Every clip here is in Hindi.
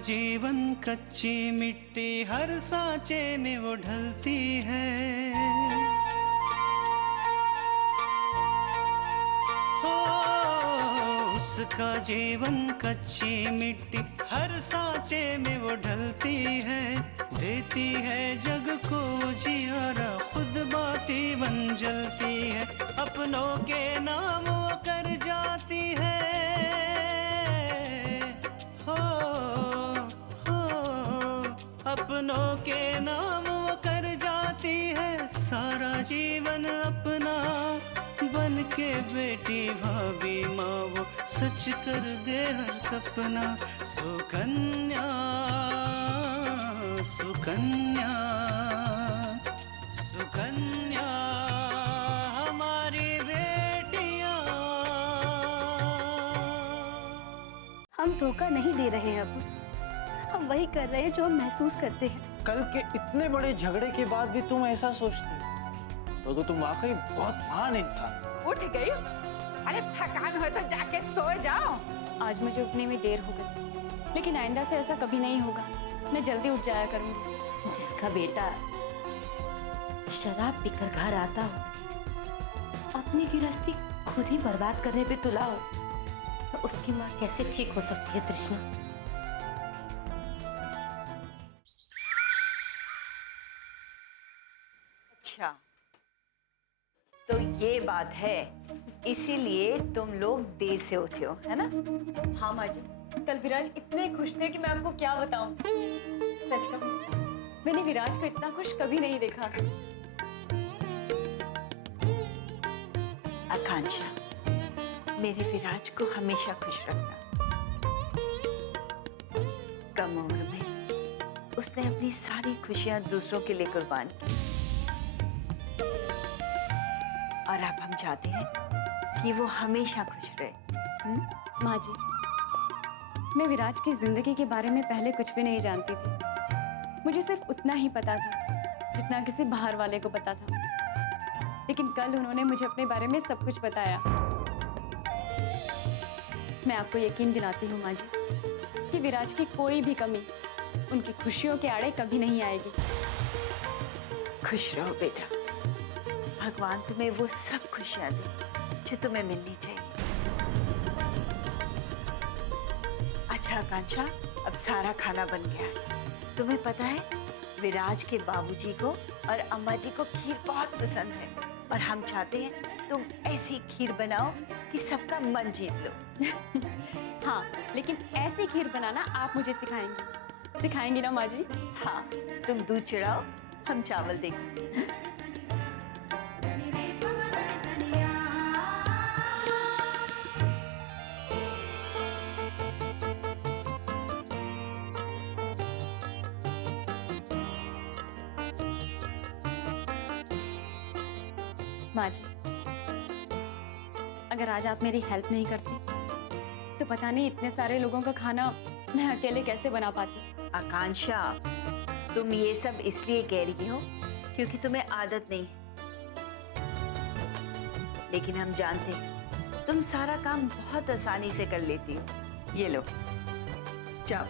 जीवन कच्ची मिट्टी, हर सांचे में वो ढलती है। हो उसका जीवन कच्ची मिट्टी, हर सांचे में वो ढलती है। देती है जग को जियारा, खुद बाती बन जलती है। अपनों के नाम वो कर जाती है। अपनों के नाम वो कर जाती है। सारा जीवन अपना बन के बेटी भाभी माँ वो सच कर दे हर सपना। सुकन्या सुकन्या सुकन्या हमारी बेटियां। हम धोखा नहीं दे रहे हैं, अब हम वही कर रहे हैं जो हम महसूस करते हैं। कल के इतने बड़े झगड़े के बाद भी तुम ऐसा सोचती हो तो तुम वाकई बहुत महान इंसान। उठ गई? अरे थकान हो तो जाके सो जाओ। आज मुझे उठने में देर हो गई, लेकिन आइंदा से ऐसा कभी नहीं होगा। मैं जल्दी उठ जाया करूंगी। जिसका बेटा शराब पीकर घर आता हो, अपनी गृहस्थी खुद ही बर्बाद करने पे तुला हो, तो उसकी माँ कैसे ठीक हो सकती है तृष्णा? अच्छा, तो ये बात है, इसीलिए तुम लोग देर से उठे हो, है ना? हाँ माँ जी, कल विराज इतने खुश थे कि मैं आपको क्या बताऊं। सच कहूं, मैंने विराज को इतना खुश कभी नहीं देखा। आकांक्षा, मेरे विराज को हमेशा खुश रखना। कम उम्र में उसने अपनी सारी खुशियां दूसरों के लिए कुर्बान की, और अब हम चाहते हैं कि वो हमेशा खुश रहे। माँ जी, मैं विराज की जिंदगी के बारे में पहले कुछ भी नहीं जानती थी। मुझे सिर्फ उतना ही पता था जितना किसी बाहर वाले को पता था, लेकिन कल उन्होंने मुझे अपने बारे में सब कुछ बताया। मैं आपको यकीन दिलाती हूँ माँ जी कि विराज की कोई भी कमी उनकी खुशियों के आड़े कभी नहीं आएगी। खुश रहो बेटा, भगवान तुम्हें वो सब खुशियां दे जो तुम्हें मिलनी चाहिए। अच्छा आकांक्षा, अब सारा खाना बन गया है। तुम्हें पता है विराज के बाबूजी को और अम्मा जी को खीर बहुत पसंद है, और हम चाहते हैं तुम ऐसी खीर बनाओ कि सबका मन जीत लो। हाँ, लेकिन ऐसी खीर बनाना आप मुझे सिखाएंगी ना माँ जी? हाँ, तुम दूध चढ़ाओ, हम चावल देंगे। माँ जी, अगर आज आप मेरी हेल्प नहीं करती तो पता नहीं इतने सारे लोगों का खाना मैं अकेले कैसे बना पाती। आकांक्षा, तुम ये सब इसलिए कह रही हो क्योंकि तुम्हें आदत नहीं है, लेकिन हम जानते हैं तुम सारा काम बहुत आसानी से कर लेती हो। ये लो, जाओ।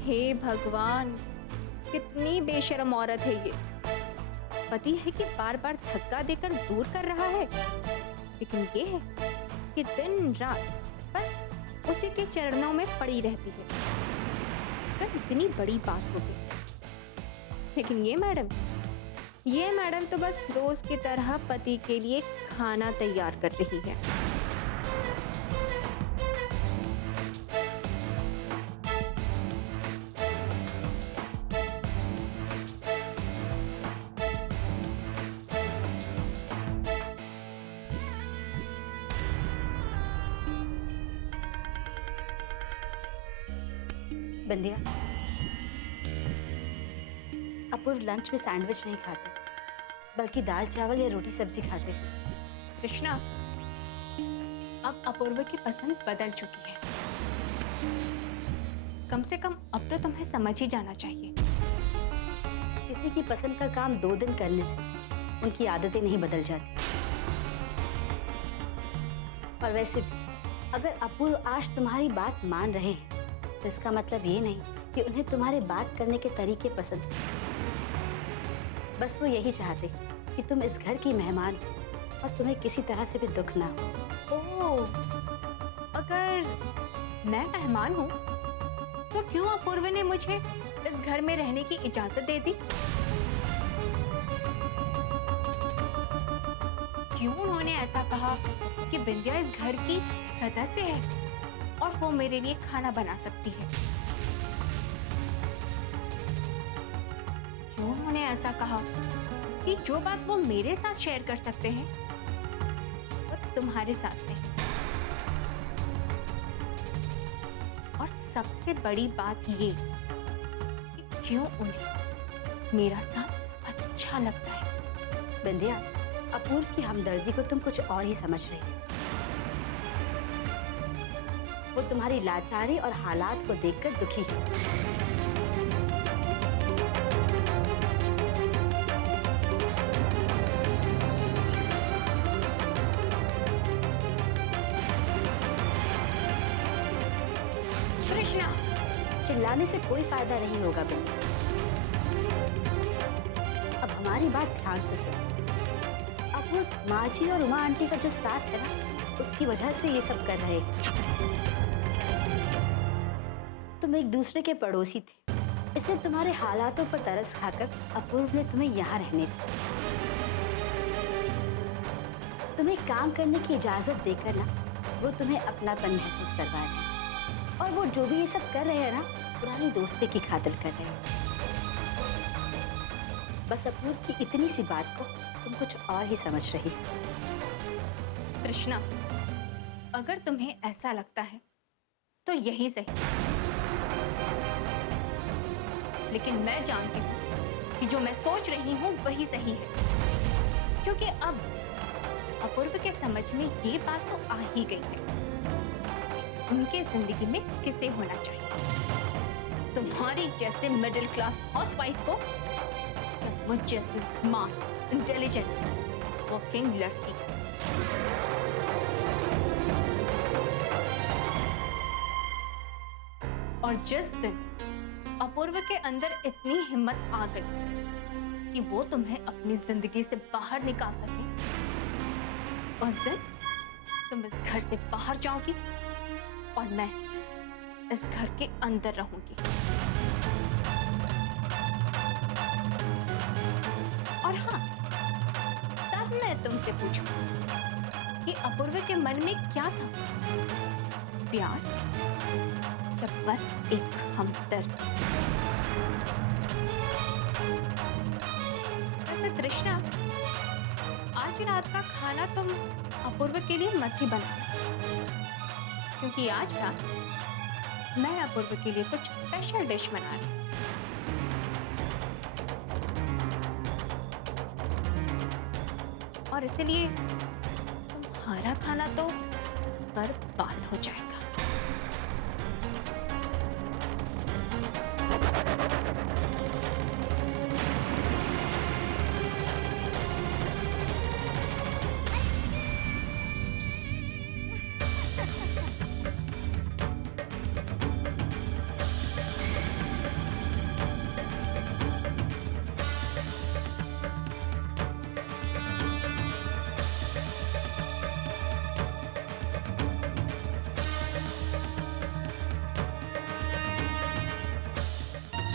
हे भगवान, कितनी बेशर्म औरत है ये। पति है कि बार बार धक्का देकर दूर कर रहा है, लेकिन ये है कि दिन रात बस उसी के चरणों में पड़ी रहती है। पर इतनी बड़ी बात हो गई, लेकिन ये मैडम तो बस रोज की तरह पति के लिए खाना तैयार कर रही है। बंदिया, अपूर्व लंच में सैंडविच नहीं खाते, बल्कि दाल चावल या रोटी सब्जी खाते हैं। कृष्णा, अब अपूर्व की पसंद बदल चुकी है। कम से कम अब तो तुम्हें समझ ही जाना चाहिए। किसी की पसंद का काम 2 दिन करने से उनकी आदतें नहीं बदल जाती। और वैसे भी अगर अपूर्व आज तुम्हारी बात मान रहे हैं तो इसका मतलब ये नहीं कि उन्हें तुम्हारे बात करने के तरीके पसंद हैं। बस वो यही चाहते हैं कि तुम इस घर की मेहमान हो और तुम्हें किसी तरह से भी दुख ना हो। ओह, अगर मैं मेहमान हूँ तो क्यों अपूर्व ने मुझे इस घर में रहने की इजाजत दे दी? क्यों उन्होंने ऐसा कहा कि बिंदिया इस घर की सदस्य है और वो मेरे लिए खाना बना सकती है? क्यों उन्होंने ऐसा कहा कि जो बात वो मेरे साथ शेयर कर सकते हैं वो तुम्हारे साथ नहीं? और सबसे बड़ी बात ये कि क्यों उन्हें मेरा साथ अच्छा लगता है? बंदिया, अपूर्व की हमदर्दी को तुम कुछ और ही समझ रही हो। वो तुम्हारी लाचारी और हालात को देखकर दुखी है। कृष्णा, चिल्लाने से कोई फायदा नहीं होगा बंदिया। अब हमारी बात ध्यान से सुनो। अपूर्व माँ जी और उमा आंटी का जो साथ है ना, उसकी वजह से ये सब कर रहे हैं। तुम एक दूसरे के पड़ोसी थे, इसलिए तुम्हारे हालातों पर तरस खाकर अपूर्व ने तुम्हें यहाँ रहने दिया। तुम्हें काम करने की इजाजत देकर ना वो तुम्हें अपनापन महसूस करवा रहे हैं। और वो जो भी ये सब कर रहे हैं ना, पुरानी दोस्ती की खातिर कर रहे हैं। बस अपूर्व की इतनी सी बात को तुम कुछ और ही समझ रही हो। कृष्णा, अगर तुम्हें ऐसा लगता है तो यही सही, लेकिन मैं जानती हूँ कि जो मैं सोच रही हूँ वही सही है, क्योंकि अब अपूर्व के समझ में ये बात तो आ ही गई है कि उनके जिंदगी में किसे होना चाहिए, तुम्हारी जैसे मिडिल क्लास हाउसवाइफ को या मुझ जैसे स्मार्ट इंटेलिजेंट वर्किंग लड़की। और जिस दिन अपूर्व के अंदर इतनी हिम्मत आ गई कि वो तुम्हें अपनी जिंदगी से बाहर निकाल सके, उस दिन तुम इस घर से बाहर जाओगी और मैं इस घर के अंदर रहूंगी। और हाँ, तब मैं तुमसे पूछूं कि अपूर्व के मन में क्या था? प्यार या बस एक हमदर्द? वैसे तृष्णा, आज रात का खाना तुम अपूर्व के लिए मत ही बना, क्योंकि आज रात मैं अपूर्व के लिए कुछ स्पेशल डिश बना रही हूँ। और इसलिए तुम्हारा खाना तो बर्बाद हो जाएगा।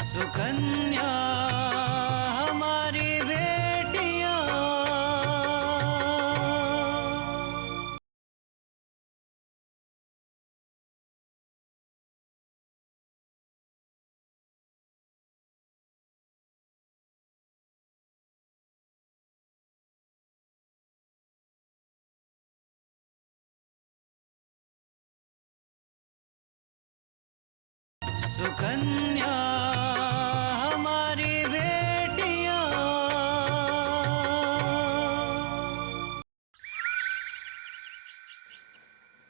सुकन्या हमारी बेटियां। सुकन्या हमारी बेटियां।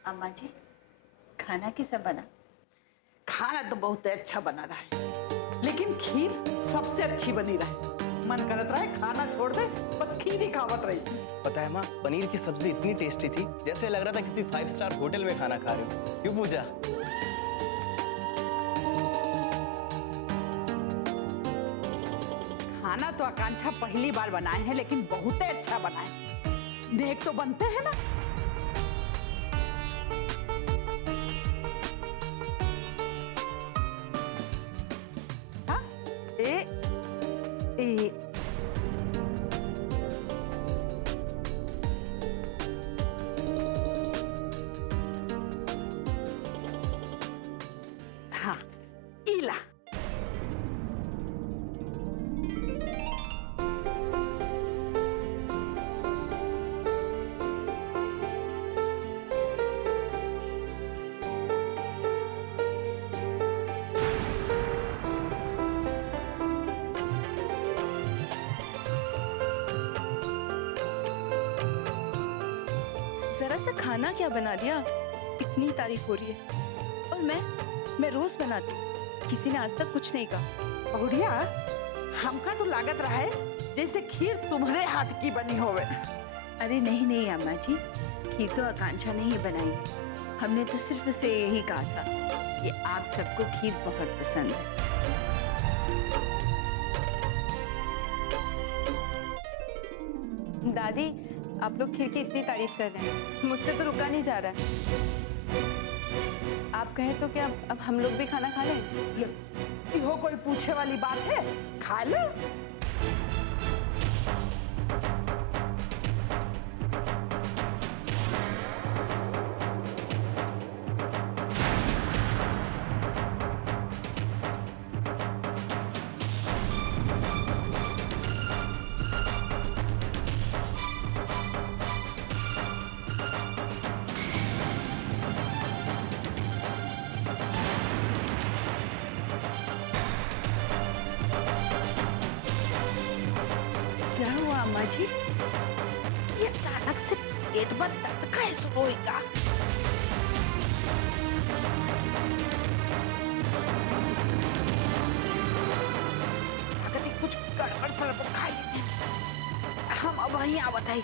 अम्मा जी, खाना कैसा बना? खाना तो बहुत अच्छा बना रहा है, लेकिन खीर सबसे अच्छी बनी रहा। मन करत रहा है खाना छोड़ दे, बस खीर ही खावत रही। पता है माँ, पनीर की सब्जी इतनी टेस्टी थी जैसे लग रहा था किसी 5 स्टार होटल में खाना खा रहे हो। क्यों पूजा? खाना तो आकांक्षा पहली बार बनाए हैं, लेकिन बहुत अच्छा बनाए। देख तो बनते हैं ना। हाँ? ए हाँ, इला। जरा सा खाना क्या बना दिया, इतनी तारीफ हो रही है। और मैं रोज बनाती, किसी ने आज तक कुछ नहीं कहा। बहुड़िया, हमका तो लागत रहा है जैसे खीर तुम्हारे हाथ की बनी होवे। अरे नहीं नहीं अम्मा जी, खीर तो आकांक्षा ने ही बनाई है। हमने तो सिर्फ उसे यही कहा था कि आप सबको खीर बहुत पसंद है। दादी, आप लोग खीर की इतनी तारीफ कर रहे हैं, मुझसे तो रुका नहीं जा रहा है। आप कहें तो क्या अब हम लोग भी खाना खा लें? लो, इहो कोई पूछे वाली बात है? खा लो। क्या हुआ अम्मा जी? ये अचानक से पेट में दर्द काहे शुरू होएगा? अगर ये कुछ गड़बड़ सड़बड़ खाई, हम अब वहीं आवत है।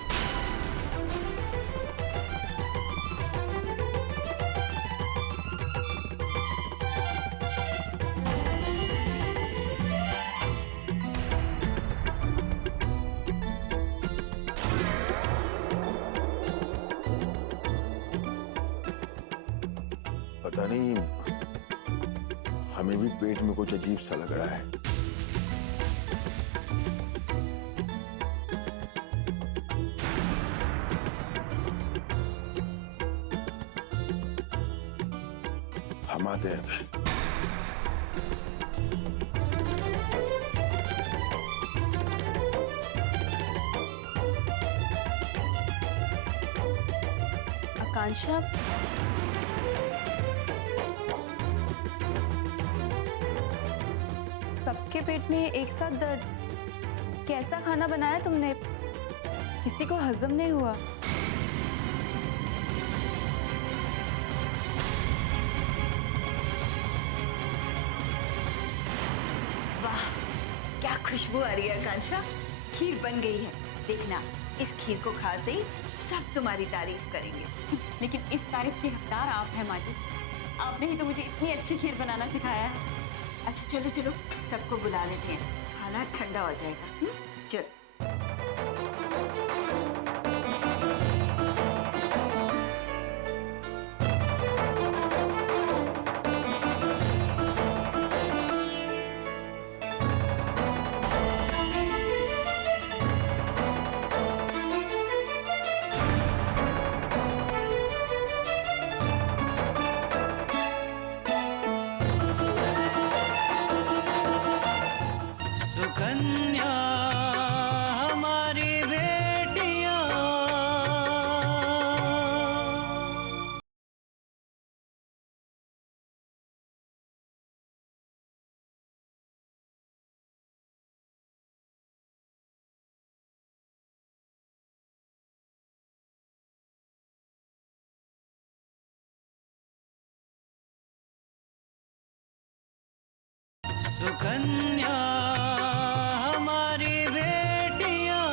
पता नहीं, हमें भी पेट में कुछ अजीब सा लग रहा है। हम आते हैं अभी। आकांक्षा, सबके पेट में एक साथ दर्द, कैसा खाना बनाया तुमने? किसी को हजम नहीं हुआ? वाह, क्या खुशबू आ रही है आकांक्षा। खीर बन गई है। देखना, इस खीर को खाते ही सब तुम्हारी तारीफ करेंगे। लेकिन इस तारीफ की हकदार आप हैं माँ जी। आपने ही तो मुझे इतनी अच्छी खीर बनाना सिखाया है। अच्छा चलो चलो, सबको बुला लेते हैं, खाना ठंडा हो जाएगा। चल। सुकन्या सुकन्या हमारी बेटियां।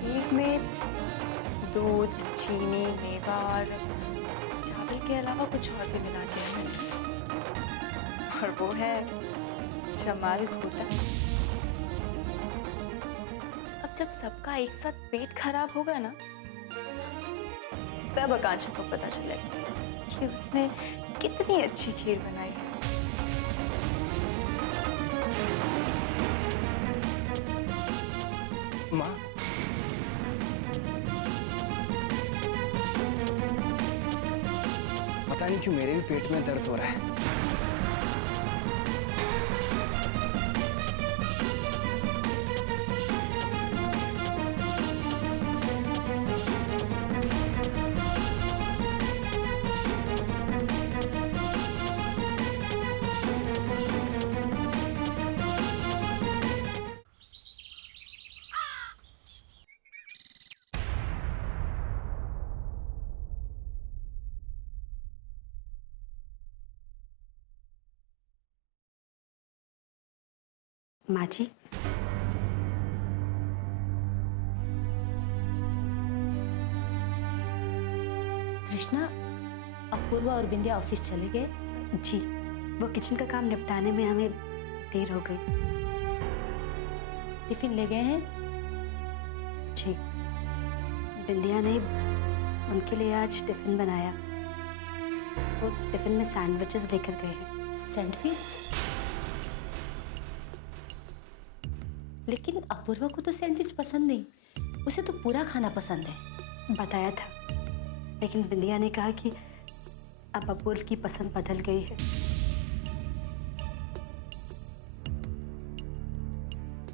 खीर में दूध, चीनी, मेवा और चावल के अलावा कुछ और भी मिला दिया है, और वो है जमाल घोटा। अब जब सबका एक साथ पेट खराब होगा ना, तब आकांक्षा को पता चलेगा कि उसने कितनी अच्छी खीर बनाई है। माँ, पता नहीं क्यों मेरे भी पेट में दर्द हो रहा है। माँ जी, कृष्णा, अपूर्वा और बिंदिया ऑफिस चले गए? जी वो किचन का काम निपटाने में हमें देर हो गई। टिफिन ले गए हैं? जी बिंदिया ने उनके लिए आज टिफिन बनाया। वो टिफिन में सैंडविचेस लेकर गए हैं। सैंडविच? लेकिन अपूर्वा को तो सैंडविच पसंद नहीं, उसे तो पूरा खाना पसंद है। बताया था, लेकिन बिंदिया ने कहा कि अब अपूर्व की पसंद बदल गई है।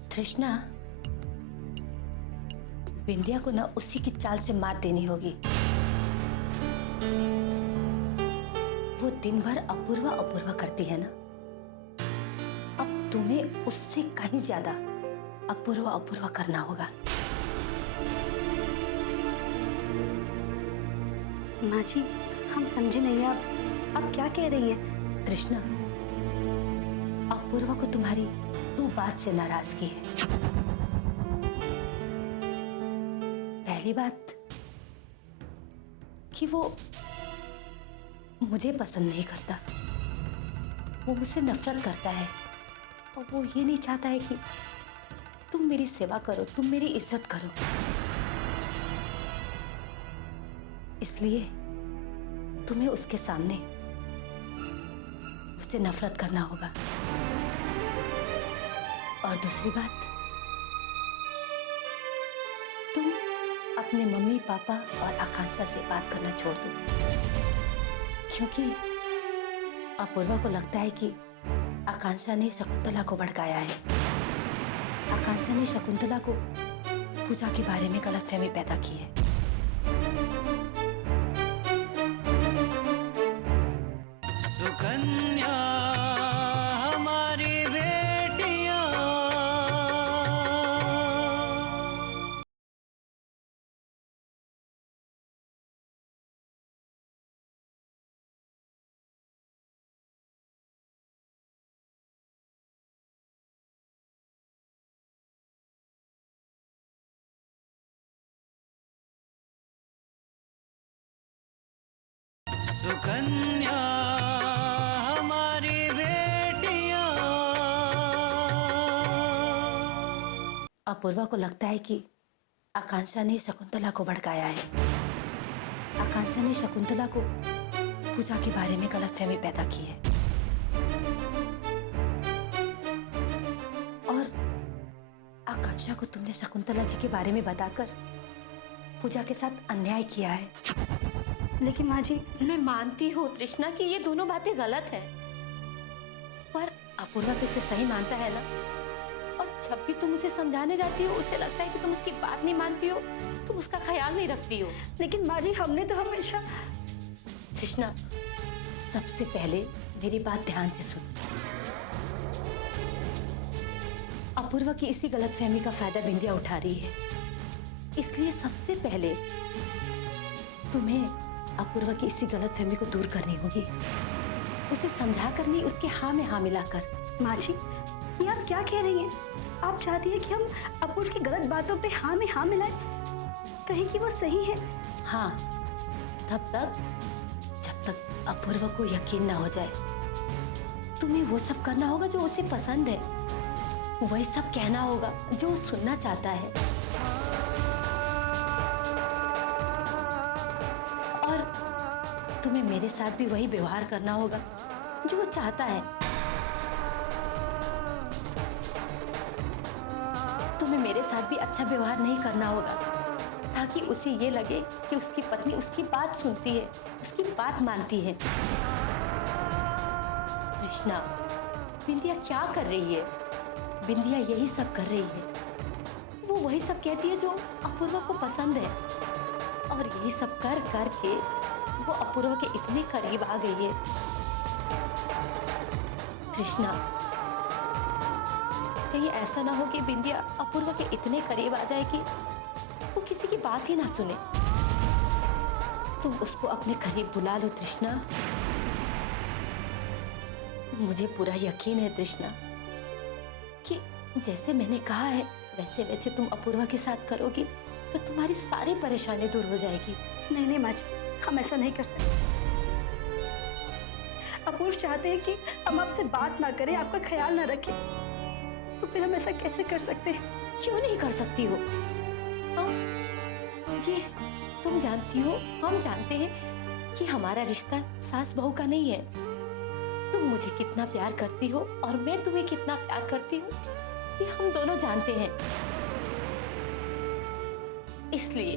तृष्णा, बिंदिया को ना उसी की चाल से मात देनी होगी। वो दिन भर अपूर्वा अपूर्वा करती है ना, अब तुम्हें उससे कहीं ज्यादा अपूर्वा अपूर्वा करना होगा। माँ जी, हम समझे नहीं। आप क्या कह रही हैं? तृष्णा, अपूर्वा को तुम्हारी दो बात से नाराजगी है। पहली बात कि वो मुझे पसंद नहीं करता, वो मुझसे नफरत करता है, और वो ये नहीं चाहता है कि तुम मेरी सेवा करो, तुम मेरी इज्जत करो। इसलिए तुम्हें उसके सामने उससे नफरत करना होगा। और दूसरी बात, तुम अपने मम्मी पापा और आकांक्षा से बात करना छोड़ दो, क्योंकि अपूर्वा को लगता है कि आकांक्षा ने शकुंतला को भड़काया है। आकांक्षा ने शकुंतला को पूजा के बारे में गलतफहमी पैदा की है। सुकन्या हमारी बेटियां। सुकन्या हमारी बेटियां। अपूर्वा को लगता है कि आकांक्षा ने शकुंतला को भड़काया है। आकांक्षा ने शकुंतला को पूजा के बारे में गलतफहमी पैदा की है और आकांक्षा को तुमने शकुंतला जी के बारे में बताकर पूजा के साथ अन्याय किया है। लेकिन माँ जी, मैं मानती हूँ तृष्णा कि ये दोनों बातें गलत हैं, पर अपूर्वा तो इसे सही मानता है ना। और जब भी तुम उसे समझाने जाती हो उसे लगता है कि तुम उसकी बात नहीं मानती हो, तुम उसका ख्याल नहीं रखती हो। लेकिन माँ जी, हमने तो हमेशा। तृष्णा, सबसे पहले मेरी बात ध्यान से सुन। अपूर्वा की इसी गलतफहमी का फायदा बिंदिया उठा रही है, इसलिए सबसे पहले तुम्हें अपूर्वा की इसी गलतफहमी को दूर करनी होगी, उसे समझा कर नहीं, उसके हाँ में हाँ मिलाकर। माँ जी, ये आप क्या कह रही हैं? आप चाहती हैं कि हम अपूर्व की गलत बातों पे हाँ में हाँ मिलाएं, कहीं कि वो सही है? हाँ, तब तक जब तक अपूर्वा को यकीन ना हो जाए। तुम्हें वो सब करना होगा जो उसे पसंद है, वही सब कहना होगा जो वो सुनना चाहता है, और तुम्हें मेरे साथ भी वही व्यवहार करना होगा जो वो चाहता है। तुम्हें मेरे साथ भी अच्छा व्यवहार नहीं करना होगा ताकि उसे ये लगे कि उसकी पत्नी उसकी बात सुनती है, उसकी बात मानती है। कृष्णा, बिंदिया क्या कर रही है? बिंदिया यही सब कर रही है। वो वही सब कहती है जो अपूर्वा को पसंद है, और यही सब कर कर के वो अपूर्वा के इतने करीब आ गई है। कृष्णा, कहीं ऐसा ना हो कि बिंदिया अपूर्वा के इतने करीब आ जाए कि वो किसी की बात ही ना सुने। तुम उसको अपने करीब बुला लो तृष्णा। मुझे पूरा यकीन है तृष्णा कि जैसे मैंने कहा है वैसे वैसे तुम अपूर्वा के साथ करोगी तो तुम्हारी सारी परेशानी दूर हो जाएगी। नहीं नहीं माँ जी, हम ऐसा नहीं कर सकते। अपूर्व चाहते हैं कि हम आपसे बात ना करें, आपका ख्याल ना रखें, तो फिर हम ऐसा कैसे कर सकते हैं? क्यों नहीं कर सकती हो? ये तुम जानती हो, हम जानते हैं कि हमारा रिश्ता सास बहू का नहीं है। तुम मुझे कितना प्यार करती हो और मैं तुम्हें कितना प्यार करती हूँ, ये हम दोनों जानते हैं। इसलिए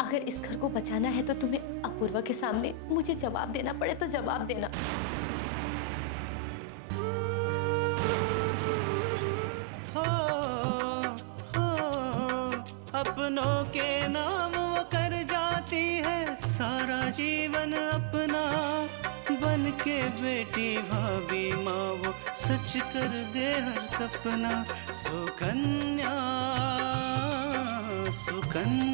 अगर इस घर को बचाना है तो तुम्हें अपूर्वा के सामने मुझे जवाब देना पड़े तो जवाब देना। अपनों के नाम वो कर जाती है सारा जीवन अपना, बन के बेटी भाभी माँ वो सच कर दे हर सपना। सुकन्या सुकन्या